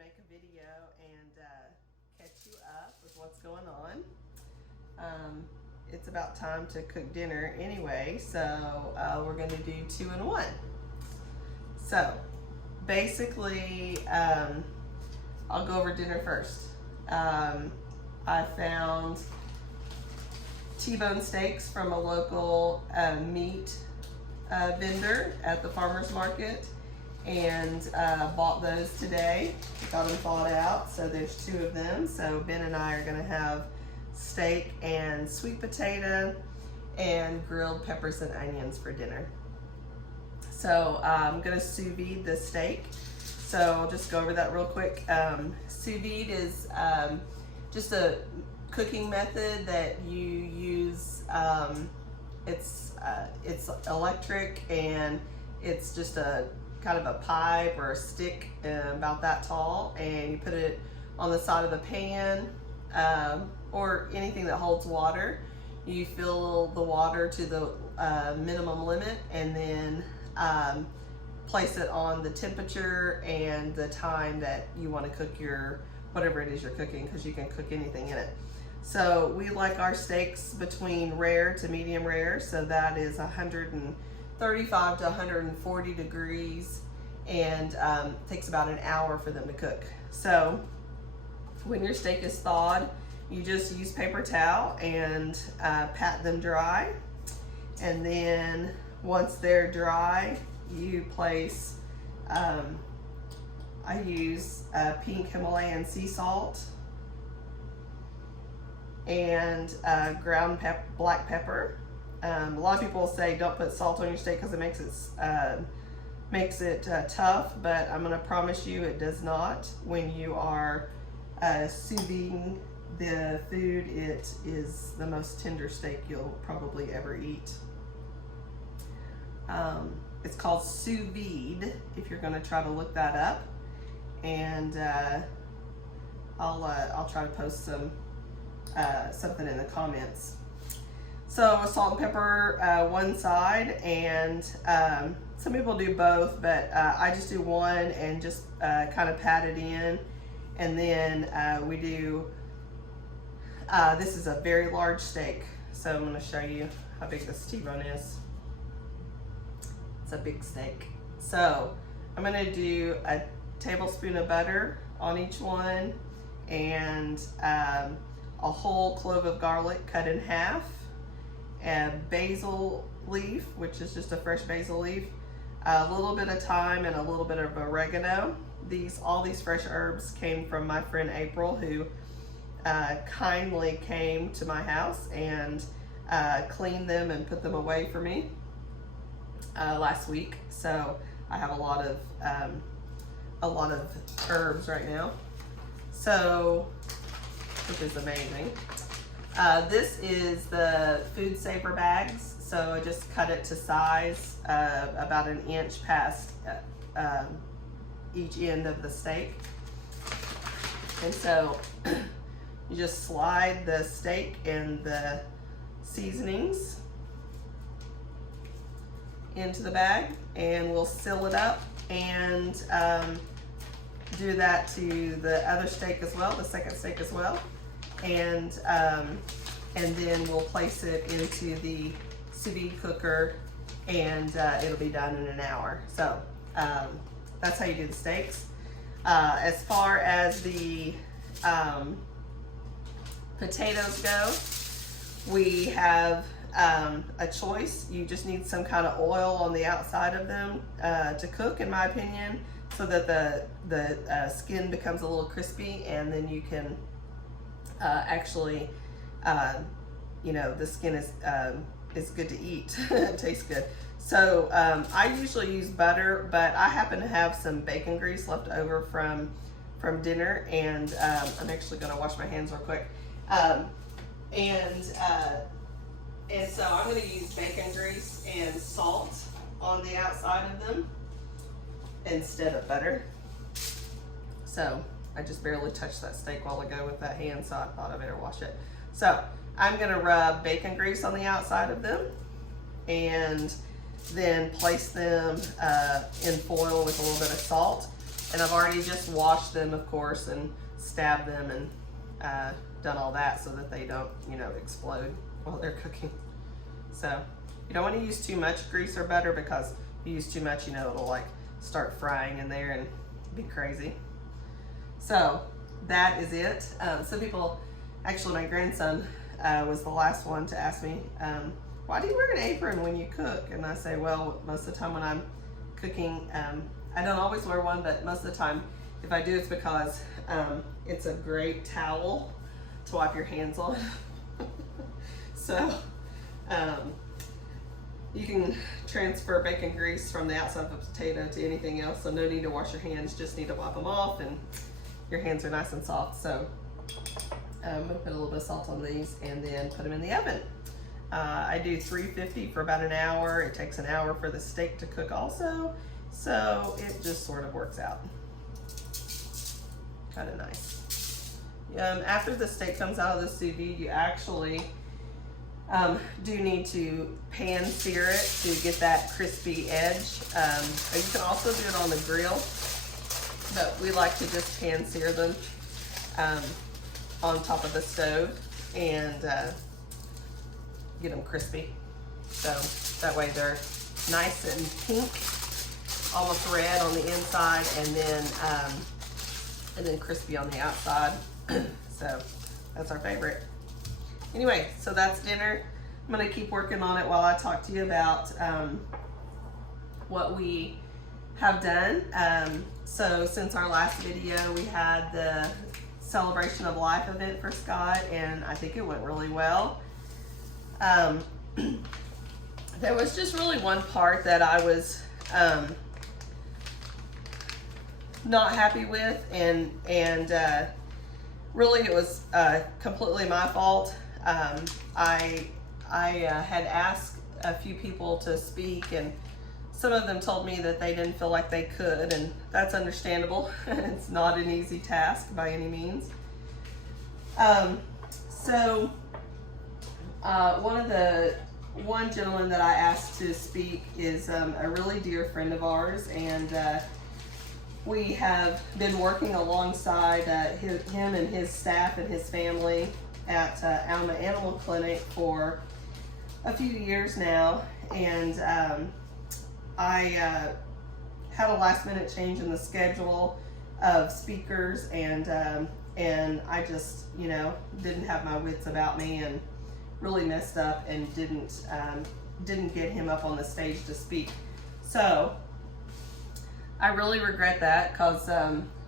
make a video and catch you up with what's going on. It's about time to cook dinner anyway, so we're going to do 2-in-1. So basically, I'll go over dinner first. I found T-bone steaks from a local meat vendor at the farmer's market, and bought those today. Got them thawed out, so there's 2 of them. So Ben and I are gonna have steak and sweet potato and grilled peppers and onions for dinner. So I'm gonna sous vide the steak. So I'll just go over that real quick. Sous vide is just a cooking method that you use. It's electric, and it's just a kind of a pipe or a stick about that tall, and you put it on the side of a pan or anything that holds water. You fill the water to the minimum limit, and then place it on the temperature and the time that you want to cook your whatever it is you're cooking, because you can cook anything in it. So we like our steaks between rare to medium rare, so that is 135 to 140 degrees, and takes about an hour for them to cook. So when your steak is thawed, you just use paper towel and pat them dry, and then once they're dry, you place I use pink Himalayan sea salt and ground black pepper. A lot of people say don't put salt on your steak because it makes it tough, but I'm going to promise you it does not. When you are sous videing the food, it is the most tender steak you'll probably ever eat. It's called sous vide if you're going to try to look that up, and I'll try to post something in the comments. So salt and pepper one side, and some people do both, but I just do one and just kind of pat it in, and then we do this is a very large steak, so I'm going to show you how big this T-bone is. It's a big steak. So I'm going to do a tablespoon of butter on each one, and a whole clove of garlic cut in half, and basil leaf, which is just a fresh basil leaf, a little bit of thyme, and a little bit of oregano. All these fresh herbs came from my friend April, who kindly came to my house and cleaned them and put them away for me last week. So I have a lot of herbs right now, so which is amazing. This is the Food Saver bags, so I just cut it to size, about 1 inch past each end of the steak. And so you just slide the steak and the seasonings into the bag, and we'll seal it up, and do that to the other steak as well, the second steak as well, and then we'll place it into the sous vide cooker, and it'll be done in an hour. So that's how you do the steaks. As far as the potatoes go, we have a choice. You just need some kind of oil on the outside of them to cook, in my opinion, so that the skin becomes a little crispy, and then you can actually, the skin is good to eat. It tastes good. So I usually use butter, but I happen to have some bacon grease left over from dinner, and I'm actually going to wash my hands real quick. And so I'm going to use bacon grease and salt on the outside of them instead of butter. So I just barely touched that steak while ago with that hand, so I thought I better wash it. So I'm going to rub bacon grease on the outside of them, and then place them in foil with a little bit of salt. And I've already just washed them, of course, and stabbed them and done all that so that they don't, you know, explode while they're cooking. So you don't want to use too much grease or butter, because if you use too much, you know, it'll like start frying in there and be crazy. So that is it. Some people, actually my grandson was the last one to ask me, why do you wear an apron when you cook? And I say, well, most of the time when I'm cooking, I don't always wear one, but most of the time if I do, it's because it's a great towel to wipe your hands on. So you can transfer bacon grease from the outside of a potato to anything else, so no need to wash your hands, just need to wipe them off and your hands are nice and soft. So I'm gonna put a little bit of salt on these and then put them in the oven. I do 350 for about an hour. It takes an hour for the steak to cook also, so it just sort of works out. Kind of nice. After the steak comes out of the sous vide, you actually do need to pan sear it to get that crispy edge. You can also do it on the grill, but we like to just pan sear them on top of the stove and get them crispy. So that way they're nice and pink, almost red on the inside, and then crispy on the outside. So that's our favorite. Anyway, so that's dinner. I'm gonna keep working on it while I talk to you about what we have done. So since our last video, we had the celebration of life event for Scott, and I think it went really well. There was just really one part that I was not happy with, and really it was completely my fault. I had asked a few people to speak, and some of them told me that they didn't feel like they could, and that's understandable. It's not an easy task by any means. One gentleman that I asked to speak is a really dear friend of ours, and we have been working alongside him and his staff and his family at Alma Animal Clinic for a few years now, and I had a last minute change in the schedule of speakers, and I just, you know, didn't have my wits about me and really messed up and didn't get him up on the stage to speak. So I really regret that, because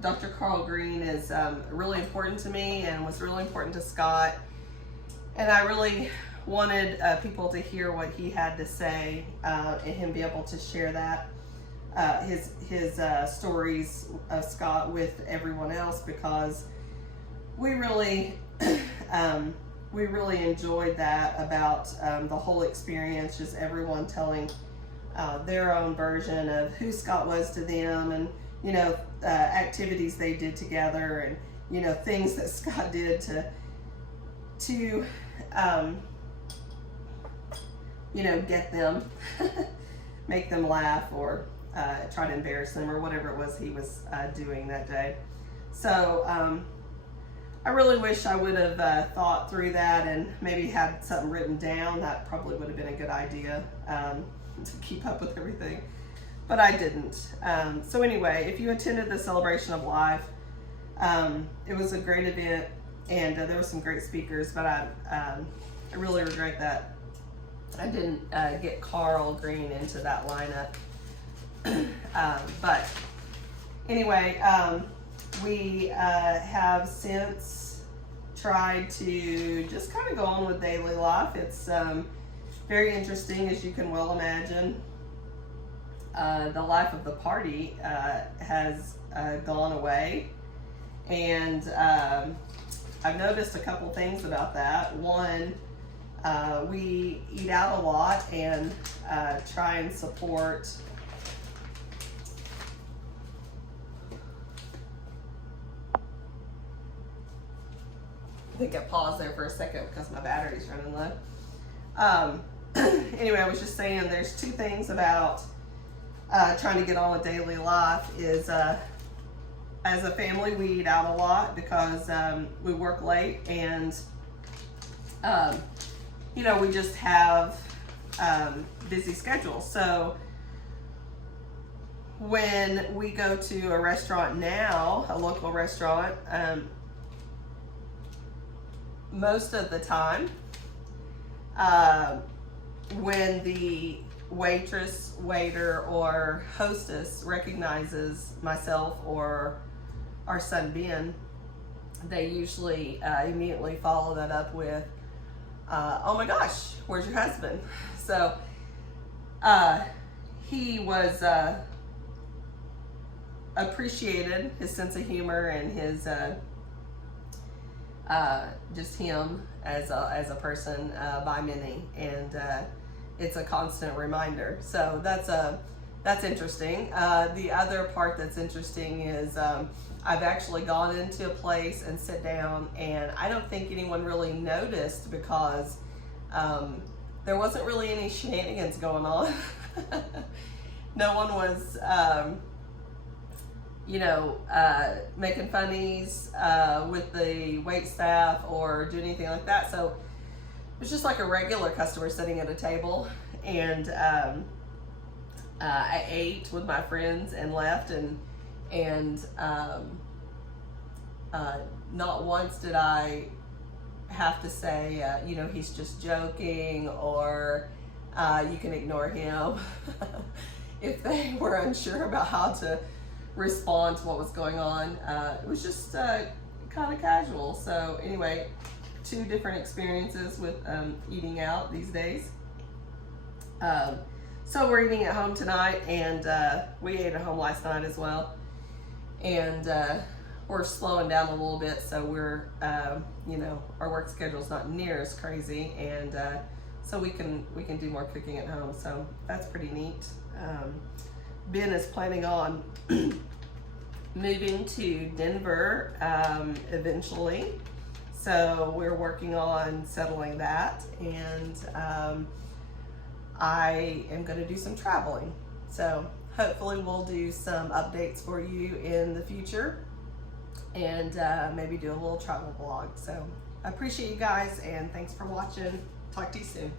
Dr. Carl Green is really important to me and was really important to Scott, and I really wanted people to hear what he had to say and him be able to share that his stories of Scott with everyone else, because we really enjoyed that about the whole experience, just everyone telling their own version of who Scott was to them, and, you know, activities they did together, and, you know, things that Scott did to you know, get them, make them laugh, or try to embarrass them, or whatever it was he was doing that day. So I really wish I would have thought through that and maybe had something written down. That probably would have been a good idea to keep up with everything, but I didn't. So anyway, if you attended the Celebration of Life, it was a great event, and there were some great speakers, but I really regret that I didn't get Carl Green into that lineup. But anyway, we have since tried to just kind of go on with daily life. It's very interesting, as you can well imagine. The life of the party has gone away, and I've noticed a couple things about that. One, we eat out a lot and try and support I think I paused there for a second because my battery's running low. Anyway, I was just saying there's two things about trying to get on with daily life is as a family, we eat out a lot because we work late, and you know, we just have busy schedules. So when we go to a restaurant now, a local restaurant, most of the time, when the waitress, waiter, or hostess recognizes myself or our son Ben, they usually immediately follow that up with, oh my gosh, where's your husband? So he was appreciated, his sense of humor and his just him as a person by many, and it's a constant reminder. So that's interesting. The other part that's interesting is I've actually gone into a place and sit down, and I don't think anyone really noticed because there wasn't really any shenanigans going on. No one was making funnies with the wait staff or do anything like that. So it was just like a regular customer sitting at a table, and I ate with my friends and left, and not once did I have to say, he's just joking, or you can ignore him. If they were unsure about how to respond to what was going on, it was just kind of casual. So anyway, 2 different experiences with eating out these days. So we're eating at home tonight, and we ate at home last night as well, and we're slowing down a little bit, so we're our work schedule's not near as crazy, and so we can do more cooking at home. So that's pretty neat. Ben is planning on moving to Denver eventually, so we're working on settling that, and I am going to do some traveling. So hopefully we'll do some updates for you in the future, and maybe do a little travel vlog. So I appreciate you guys, and thanks for watching. Talk to you soon.